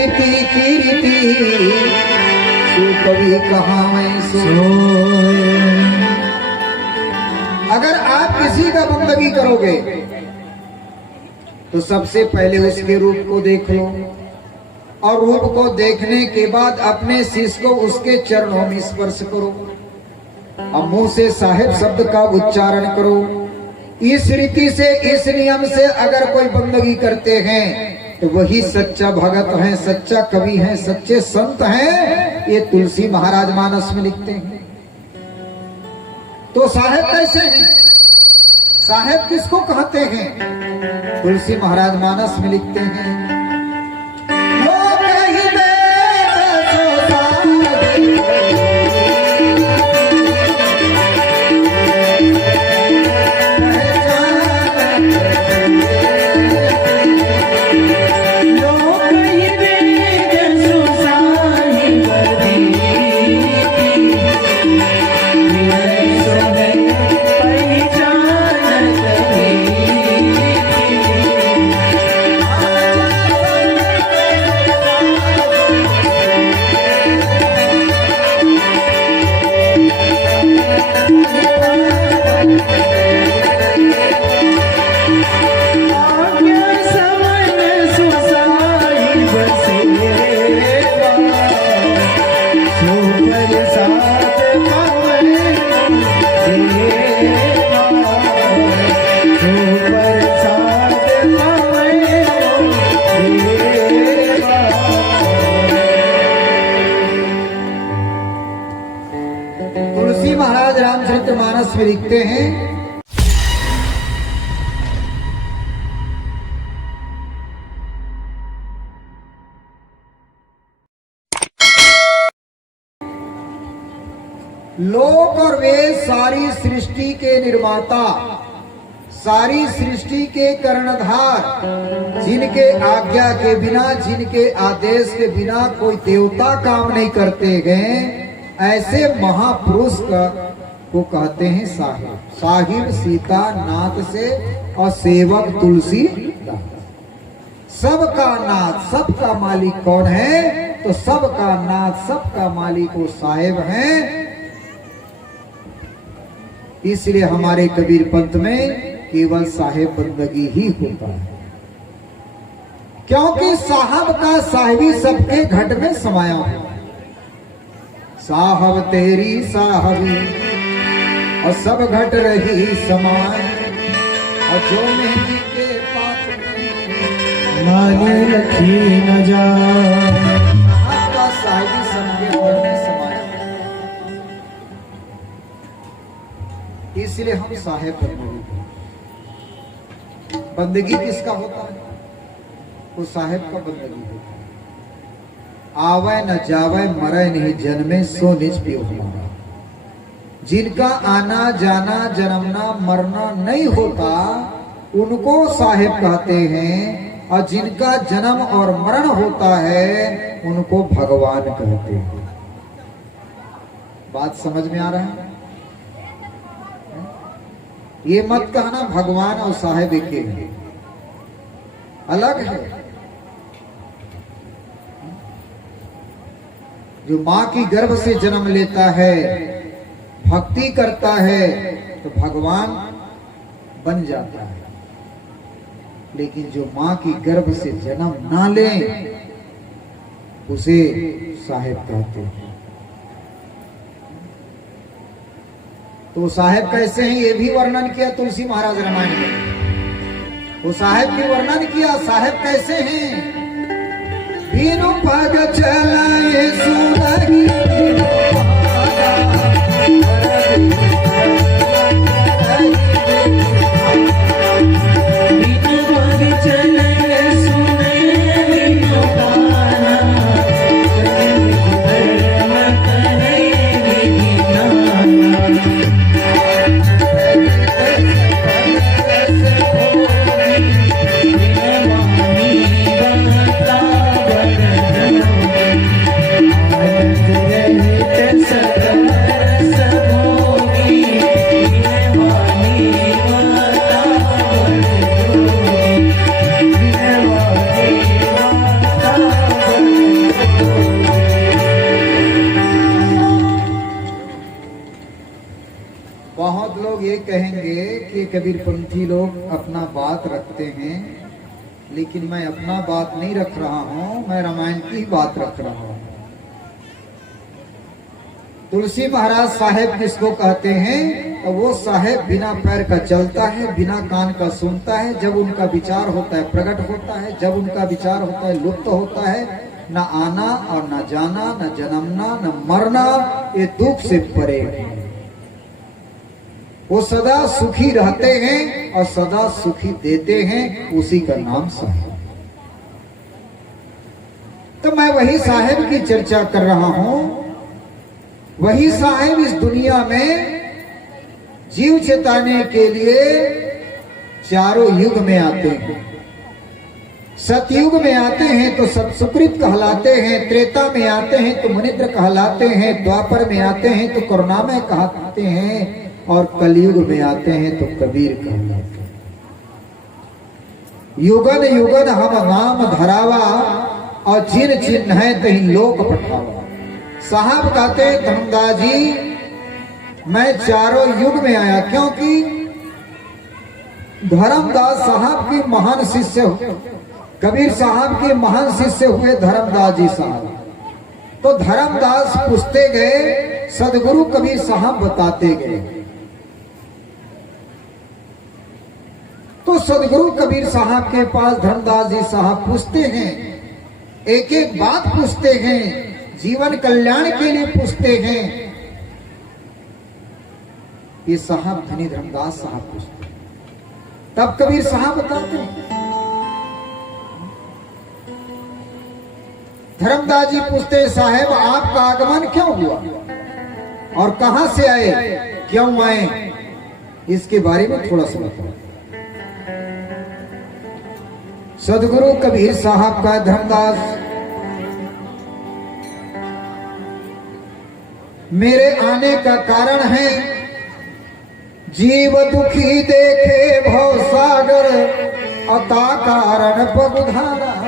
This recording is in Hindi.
रीति की रीति कभी कहाँ सोए। अगर आप किसी का बंदगी करोगे तो सबसे पहले उसके रूप को देख लो, और रूप को देखने के बाद अपने शिष्य को उसके चरणों में स्पर्श करो, और मुंह से साहिब शब्द का उच्चारण करो। इस रीति से, इस नियम से अगर कोई बंदगी करते हैं तो वही सच्चा भगत है, सच्चा कवि है, सच्चे संत हैं। ये तुलसी महाराज मानस में लिखते हैं। तो साहेब कैसे हैं? साहेब किसको कहते हैं? तुलसी महाराज मानस में लिखते हैं, तुलसी महाराज रामचरितमानस में लिखते हैं, लोक और वेद सारी सृष्टि के निर्माता, सारी सृष्टि के कर्णधार, जिनके आज्ञा के बिना, जिनके आदेश के बिना कोई देवता काम नहीं करते गए, ऐसे महापुरुष को कहते हैं साहिब। साहिब सीता नाथ से और सेवक तुलसी। सबका नाथ, सबका मालिक कौन है? तो सबका नाथ, सबका मालिक वो साहिब हैं। इसलिए हमारे कबीर पंथ में केवल साहिब बंदगी ही होता है, क्योंकि साहब का साहिबी सबके घट में समाया है। साहब तेरी साहबी और सब घट रही समान, और जो मेहंदी के पात्र में माने रखी न जा। साहब का साहिबी सबके घट में समाया, इसलिए हम साहेब बंदगी। बंदगी किसका होता है? वो साहेब का बंदगी होता है। आवे न जावे मरे नहीं जन्मे सो निज पियो हमारा। जिनका आना जाना जन्मना मरना नहीं होता उनको साहेब कहते हैं, और जिनका जन्म और मरण होता है उनको भगवान कहते हैं। बात समझ में आ रहा है? ये मत कहना भगवान और साहेब एक ही है, अलग है। जो माँ की गर्भ से जन्म लेता है, भक्ति करता है, तो भगवान बन जाता है। लेकिन जो माँ की गर्भ से जन्म ना ले उसे साहेब कहते हैं। तो साहेब कैसे हैं ये भी वर्णन किया तुलसी महाराज रामायण में। वो साहेब भी वर्णन किया, साहेब कैसे हैं? बिनु पग चलाए सुरही ये कहेंगे कि कबीरपंथी लोग अपना बात रखते हैं, लेकिन मैं अपना बात नहीं रख रहा हूं, मैं रामायण की बात रख रहा हूं। तुलसी महाराज साहेब किसको कहते हैं? तो वो साहेब बिना पैर का चलता है, बिना कान का सुनता है, जब उनका विचार होता है प्रकट होता है, जब उनका विचार होता है लुप्त होता है। न आना और न जाना, न जन्मना न मरना, ये दुख से परे हैं। वो सदा सुखी रहते हैं और सदा सुखी देते हैं, उसी का नाम साहेब। तो मैं वही साहेब की चर्चा कर रहा हूं। वही साहेब इस दुनिया में जीव चेताने के लिए चारों युग में आते हैं। सतयुग में आते हैं तो सत्सुकृत कहलाते हैं, त्रेता में आते हैं तो मुनिद्र कहलाते हैं, द्वापर में आते हैं तो करुणामय कहलाते हैं, और कलयुग में आते हैं तो कबीर कहलाते हैं। युगन युगन हम नाम धरावा, और जिन चिन्ह है तहीं लोक पठावा। साहब कहते हैं धर्मदास जी, मैं चारों युग में आया, क्योंकि धर्मदास साहब की महान शिष्य, कबीर साहब के महान शिष्य हुए धर्मदास जी साहब। तो धर्मदास पूछते गए, सदगुरु कबीर साहब बताते गए। तो सदगुरु कबीर साहब के पास धर्मदास जी साहब पूछते हैं, एक एक बात पूछते हैं, जीवन कल्याण के लिए पूछते हैं। ये साहब धनी धर्मदास साहब पूछते हैं, तब कबीर साहब बताते हैं। धर्मदास जी पूछते, साहेब आपका आगमन क्यों हुआ और कहां से आए, क्यों आए, इसके बारे में थोड़ा सा बताओ। सदगुरु कबीर साहब का धर्मदास, मेरे आने का कारण है, जीव दुखी देखे भव सागर, अता कारण पगुधारा।